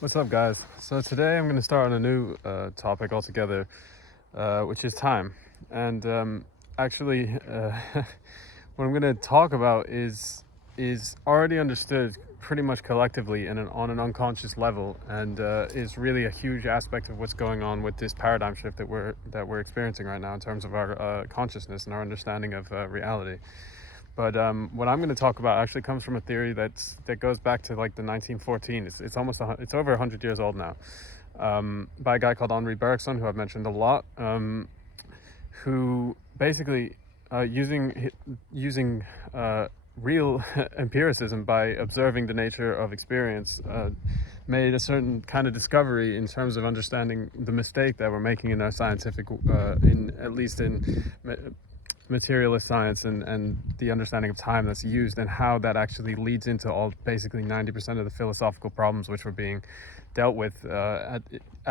What's up, guys? So today I'm going to start on a new topic altogether, which is time. And what I'm going to talk about is already understood pretty much collectively on an unconscious level, and is really a huge aspect of what's going on with this paradigm shift that we're experiencing right now in terms of our consciousness and our understanding of reality. But what I'm going to talk about actually comes from a theory that goes back to like the 1914. It's it's over 100 years old now, by a guy called Henri Bergson, who I've mentioned a lot, who basically using real empiricism by observing the nature of experience, made a certain kind of discovery in terms of understanding the mistake that we're making in our scientific, at least in materialist science and the understanding of time that's used, and how that actually leads into all basically 90% of the philosophical problems which were being dealt with at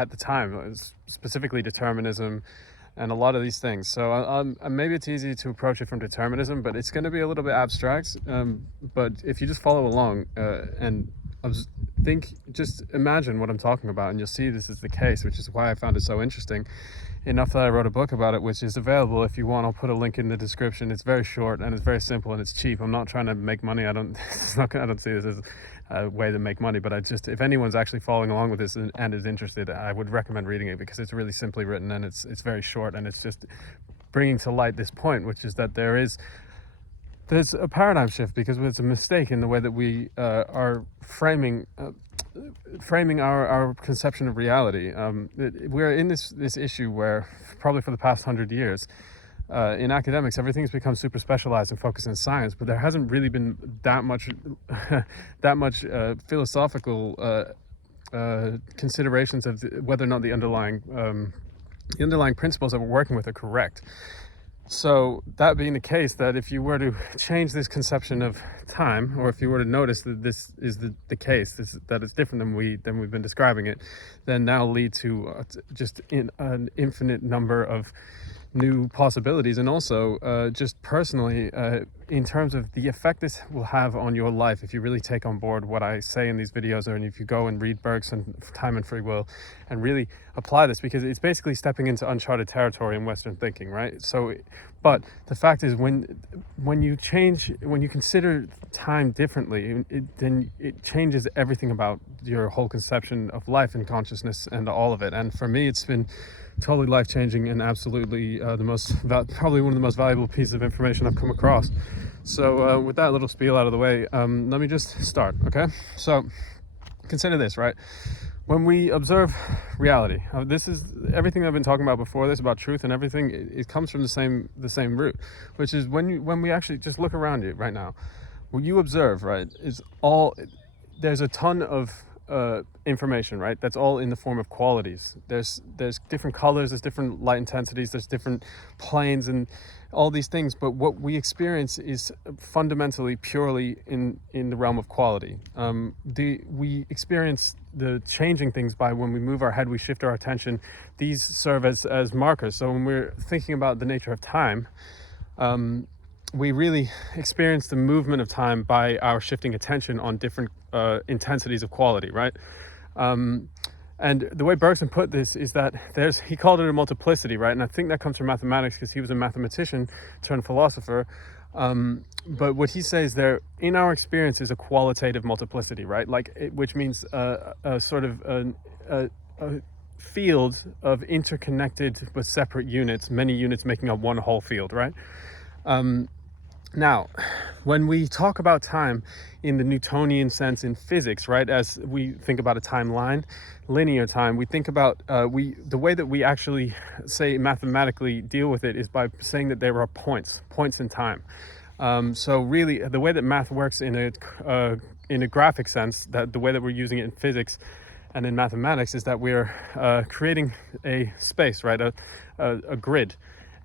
the time, specifically determinism and a lot of these things. So maybe it's easy to approach it from determinism, but it's going to be a little bit abstract. But if you just follow along and just imagine what I'm talking about, and you'll see this is the case, which is why I found it so interesting enough that I wrote a book about it, which is available if you want. I'll put a link in the description. It's very short and it's very simple and it's cheap. I'm not trying to make money. I don't see this as a way to make money, but if anyone's actually following along with this and is interested, I would recommend reading it, because it's really simply written and it's very short, and it's just bringing to light this point, which is that there's a paradigm shift, because it's a mistake in the way that we are framing our conception of reality. We're in this issue where, probably for the past 100 years, in academics, everything's become super specialized and focused in science, but there hasn't really been that much philosophical considerations of whether or not the underlying principles that we're working with are correct. So that being the case, that if you were to change this conception of time, or if you were to notice that this is the case, that it's different than we've been describing it, then that'll lead to just an infinite number of new possibilities. And also just personally, in terms of the effect this will have on your life, if you really take on board what I say in these videos, or if you go and read Bergson, Time and Free Will, and really apply this, because it's basically stepping into uncharted territory in Western thinking, right? So, but the fact is, when you consider time differently, then it changes everything about your whole conception of life and consciousness and all of it. And for me, it's been totally life-changing, and absolutely probably one of the most valuable pieces of information I've come across. So with that little spiel out of the way, let me just start, okay? So consider this, right? When we observe reality, this is everything I've been talking about before this, about truth and everything. It comes from the same root, which is when we actually just look around you right now, what you observe, right, there's a ton of information, right? That's all in the form of qualities. There's different colors, there's different light intensities, there's different planes, and all these things. But what we experience is fundamentally purely in the realm of quality. We experience the changing things by when we move our head, we shift our attention. These serve as markers. So when we're thinking about the nature of time, we really experience the movement of time by our shifting attention on different intensities of quality, right? And the way Bergson put this is that he called it a multiplicity, right? And I think that comes from mathematics, because he was a mathematician turned philosopher. But what he says there, in our experience, is a qualitative multiplicity, right? Which means a sort of a field of interconnected but separate units, many units making up one whole field, right? Now, when we talk about time in the Newtonian sense in physics, right, as we think about a timeline, linear time, we think about the way that we actually say mathematically deal with it is by saying that there are points in time. So really, the way that math works in a graphic sense, that the way that we're using it in physics and in mathematics, is that we're creating a space, right, a grid,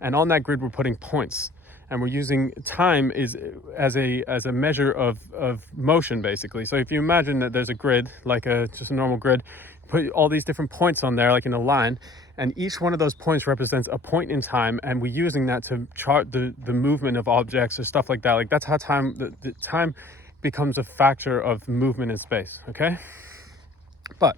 and on that grid we're putting points. And we're using time as a measure of motion, basically. So if you imagine that there's a grid, like just a normal grid, put all these different points on there, like in a line, and each one of those points represents a point in time, and we're using that to chart the movement of objects or stuff like that. Like that's how time becomes a factor of movement in space, okay? But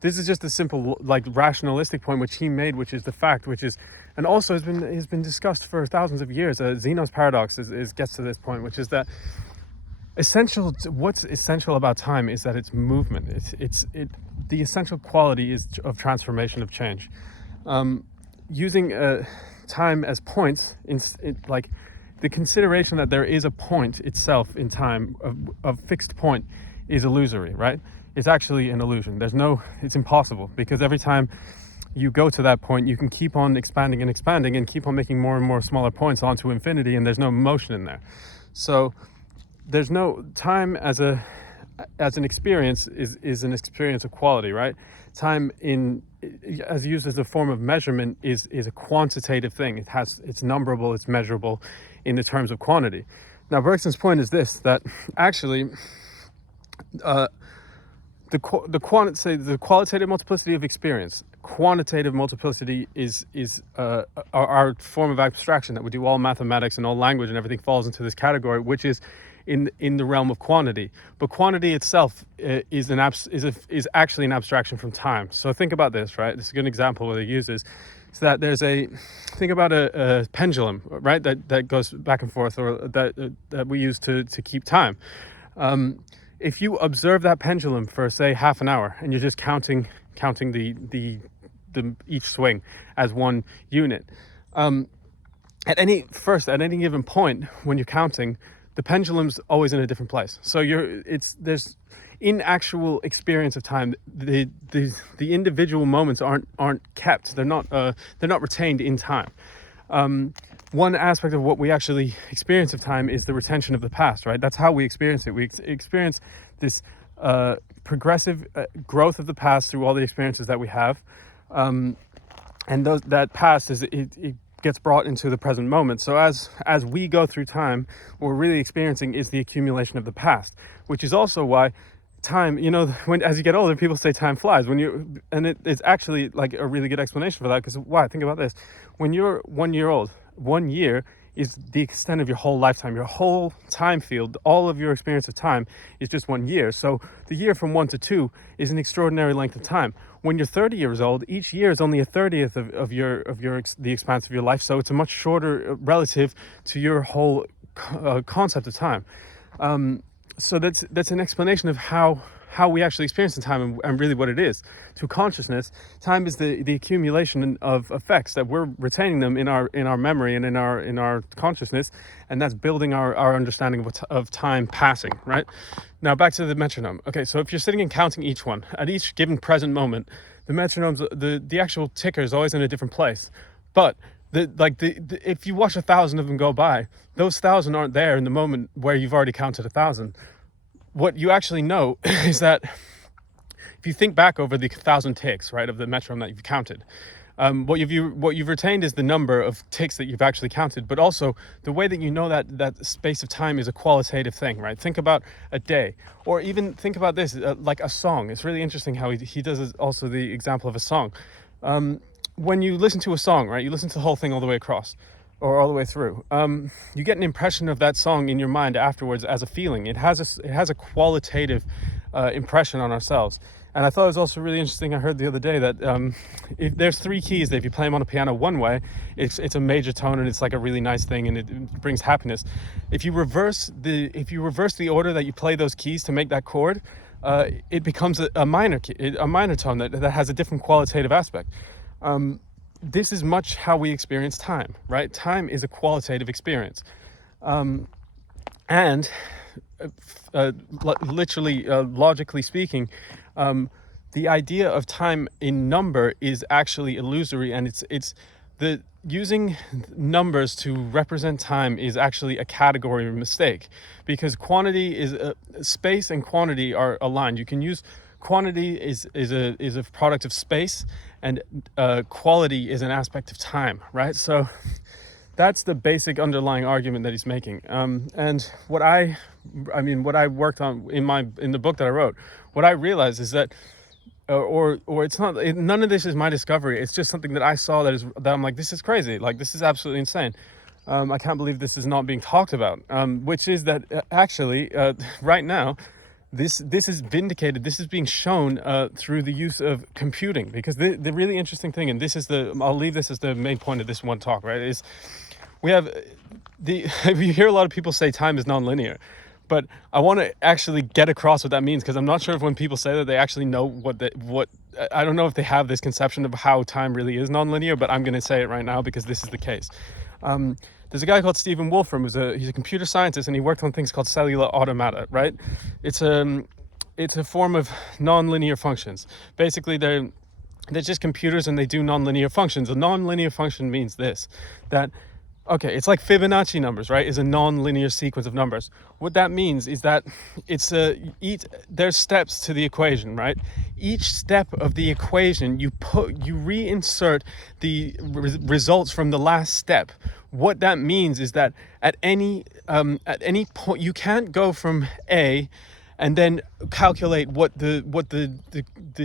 this is just a simple, like, rationalistic point which he made, which is the fact, which is, and also has been discussed for thousands of years. Zeno's paradox gets to this point, which is that what's essential about time is that it's movement. The essential quality is of transformation, of change. Using time as points, like the consideration that there is a point itself in time, of fixed point, is illusory, right? It's actually an illusion. It's impossible, because every time you go to that point, you can keep on expanding and keep on making more and more smaller points onto infinity, and there's no motion in there. So there's no time as an experience is an experience of quality, right? Time as used as a form of measurement is a quantitative thing. It's numberable, it's measurable in the terms of quantity. Now, Bergson's point is this, that actually the qualitative multiplicity of experience, quantitative multiplicity is our form of abstraction that we do. All mathematics and all language and everything falls into this category, which is in the realm of quantity. But quantity itself is actually an abstraction from time. So think about this, right? This is a good example where he uses is that think about a pendulum, right? That goes back and forth, or that we use to keep time. If you observe that pendulum for, say, half an hour, and you're just counting the each swing as one unit, at any given point when you're counting, the pendulum's always in a different place. So there's in actual experience of time, the individual moments aren't kept. They're not retained in time. One aspect of what we actually experience of time is the retention of the past, right? That's how we experience it. We experience this progressive growth of the past through all the experiences that we have, and that past it gets brought into the present moment. So as we go through time, what we're really experiencing is the accumulation of the past, which is also why time, as you get older, people say time flies. It's actually like a really good explanation for that, because why? Think about this. When you're 1 year old, 1 year is the extent of your whole lifetime. Your whole time field, all of your experience of time is just 1 year. So the year from 1 to 2 is an extraordinary length of time. When you're 30 years old, each year is only a 30th of the expanse of your life. So it's a much shorter relative to your whole concept of time. So that's an explanation of how we actually experience in time, and really what it is. To consciousness, time is the accumulation of effects that we're retaining them in our memory and in our consciousness, and that's building our understanding of time passing, right? Now back to the metronome. Okay, so if you're sitting and counting each one at each given present moment, the metronome's the actual ticker is always in a different place. But if you watch 1,000 of them go by, those 1,000 aren't there in the moment where you've already counted 1,000. What you actually know is that if you think back over the 1,000 ticks, right, of the metronome that you've counted, what you've retained is the number of ticks that you've actually counted, but also the way that you know that space of time is a qualitative thing, right? Think about a day, or even think about this, like a song. It's really interesting how he does also the example of a song. When you listen to a song, right, you listen to the whole thing all the way across, or all the way through, you get an impression of that song in your mind afterwards as a feeling. It has a qualitative impression on ourselves. And I thought it was also really interesting, I heard the other day that if there's 3 keys that if you play them on a piano one way, it's a major tone, and it's like a really nice thing, and it brings happiness. If you reverse the order that you play those keys to make that chord, it becomes a minor key, a minor tone that has a different qualitative aspect. This is much how we experience time, right? Time is a qualitative experience. And literally, logically speaking, the idea of time in number is actually illusory, and it's the using numbers to represent time is actually a category mistake, because quantity is space and quantity are aligned. You can use quantity is a product of space, and quality is an aspect of time, right? So that's the basic underlying argument that he's making. And what I worked on in the book that I wrote, what I realized is that, or it's not, none of this is my discovery. It's just something that I saw that I'm like, this is crazy. Like, this is absolutely insane. I can't believe this is not being talked about. Which is that actually, right now, this is vindicated. This is being shown through the use of computing, because the really interesting thing, and I'll leave this as the main point of this one talk, right, is we have you hear a lot of people say time is nonlinear, but I want to actually get across what that means, because I'm not sure if when people say that they actually know what I don't know if they have this conception of how time really is nonlinear, but I'm going to say it right now because this is the case. There's a guy called Stephen Wolfram he's a computer scientist, and he worked on things called cellular automata, right? It's a form of nonlinear functions. Basically, they're just computers, and they do nonlinear functions. A nonlinear function means this, that okay, it's like Fibonacci numbers, right? Is a non-linear sequence of numbers. What that means is that there's steps to the equation, right? Each step of the equation, you reinsert the results from the last step. What that means is that at any point, you can't go from A and then calculate what the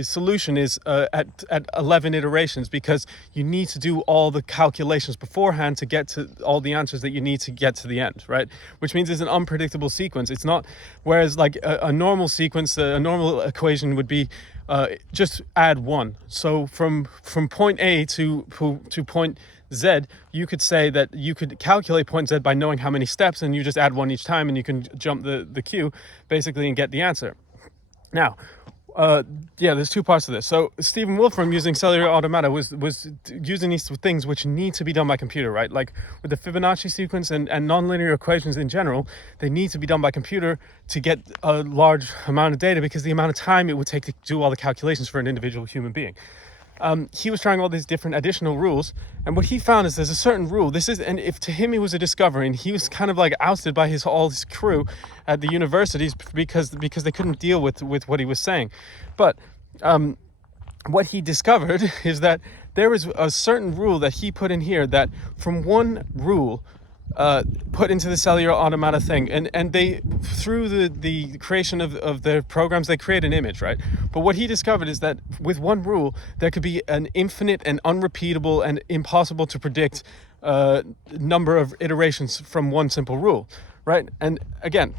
solution is at 11 iterations, because you need to do all the calculations beforehand to get to all the answers that you need to get to the end, right? Which means it's an unpredictable sequence. It's not, whereas like a normal sequence, a normal equation would be just add 1. So from point A to point Z, you could say that you could calculate point Z by knowing how many steps, and you just add 1 each time, and you can jump the queue basically and get the answer. Now, there's two parts to this. So Stephen Wolfram, using cellular automata, was using these things which need to be done by computer, right? Like with the Fibonacci sequence and nonlinear equations in general, they need to be done by computer to get a large amount of data, because the amount of time it would take to do all the calculations for an individual human being. He was trying all these different additional rules, and what he found is there's a certain rule. And if to him it was a discovery, and he was kind of like ousted by his crew at the universities because they couldn't deal with what he was saying. But what he discovered is that there was a certain rule that he put in here, that from one rule put into the cellular automata thing, and they, through the creation of their programs, they create an image, right? But what he discovered is that with one rule there could be an infinite and unrepeatable and impossible to predict number of iterations from one simple rule, right? And again,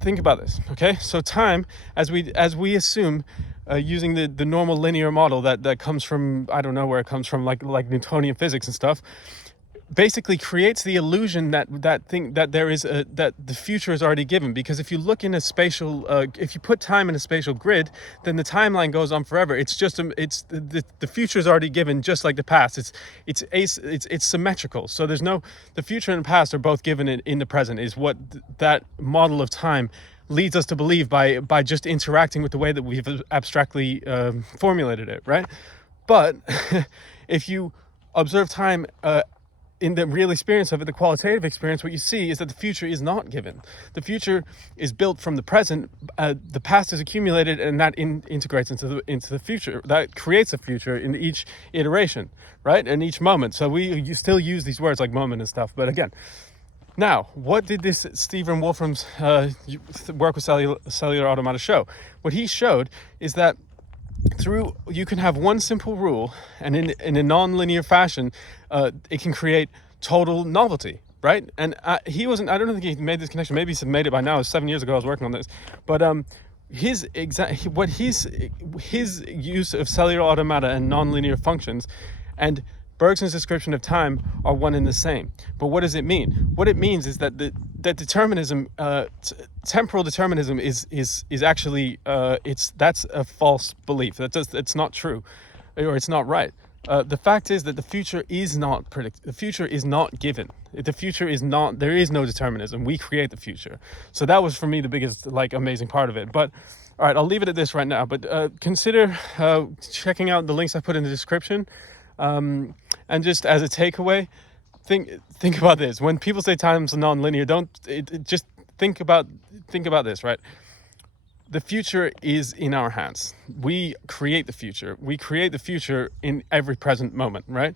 think about this, okay? So time, as we assume, using the normal linear model that comes from, I don't know where it comes from, like Newtonian physics and stuff, basically creates the illusion that there is that the future is already given. Because if you look in a spatial, if you put time in a spatial grid, then the timeline goes on forever. It's just the future is already given, just like the past. It's symmetrical. So the future and the past are both given in the present, is what that model of time leads us to believe by just interacting with the way that we've abstractly formulated it, right? But if you observe time in the real experience of it, the qualitative experience, what you see is that the future is not given. The future is built from the present. The past is accumulated, and that integrates into the future. That creates a future in each iteration, right? In each moment. So you still use these words like moment and stuff. But again, now, what did this Stephen Wolfram's work with cellular automata show? What he showed is that you can have one simple rule, and in a non-linear fashion, it can create total novelty, right? And I don't think he made this connection. Maybe he's made it by now. It was 7 years ago I was working on this. But his use of cellular automata and non-linear functions and Bergson's description of time are one and the same. But what does it mean? What it means is that that determinism, temporal determinism, is actually that's a false belief. It's not true, or it's not right. The fact is that the future is not predicted. The future is not given. The future is not. There is no determinism. We create the future. So that was for me the biggest amazing part of it. But all right, I'll leave it at this right now. But consider checking out the links I put in the description. And just as a takeaway, think about this. When people say time's non-linear, just think about this, right? The future is in our hands. We create the future. We create the future in every present moment, right?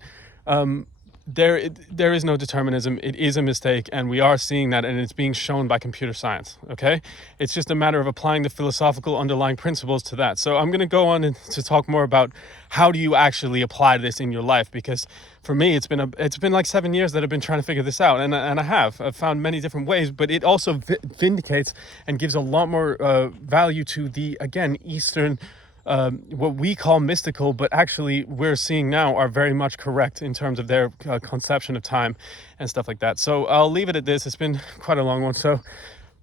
there is no determinism. It is a mistake, and we are seeing that, and it's being shown by computer science. Okay, it's just a matter of applying the philosophical underlying principles to that. So I'm going to go on to talk more about how do you actually apply this in your life, because for me it's been like 7 years that I've been trying to figure this out, and I've found many different ways, but it also vindicates and gives a lot more value to the, again, Eastern, what we call mystical, but actually we're seeing now are very much correct in terms of their conception of time and stuff like that. So I'll leave it at this. It's been quite a long one. So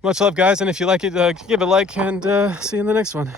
much love, guys. And if you like it, give it a like, and see you in the next one.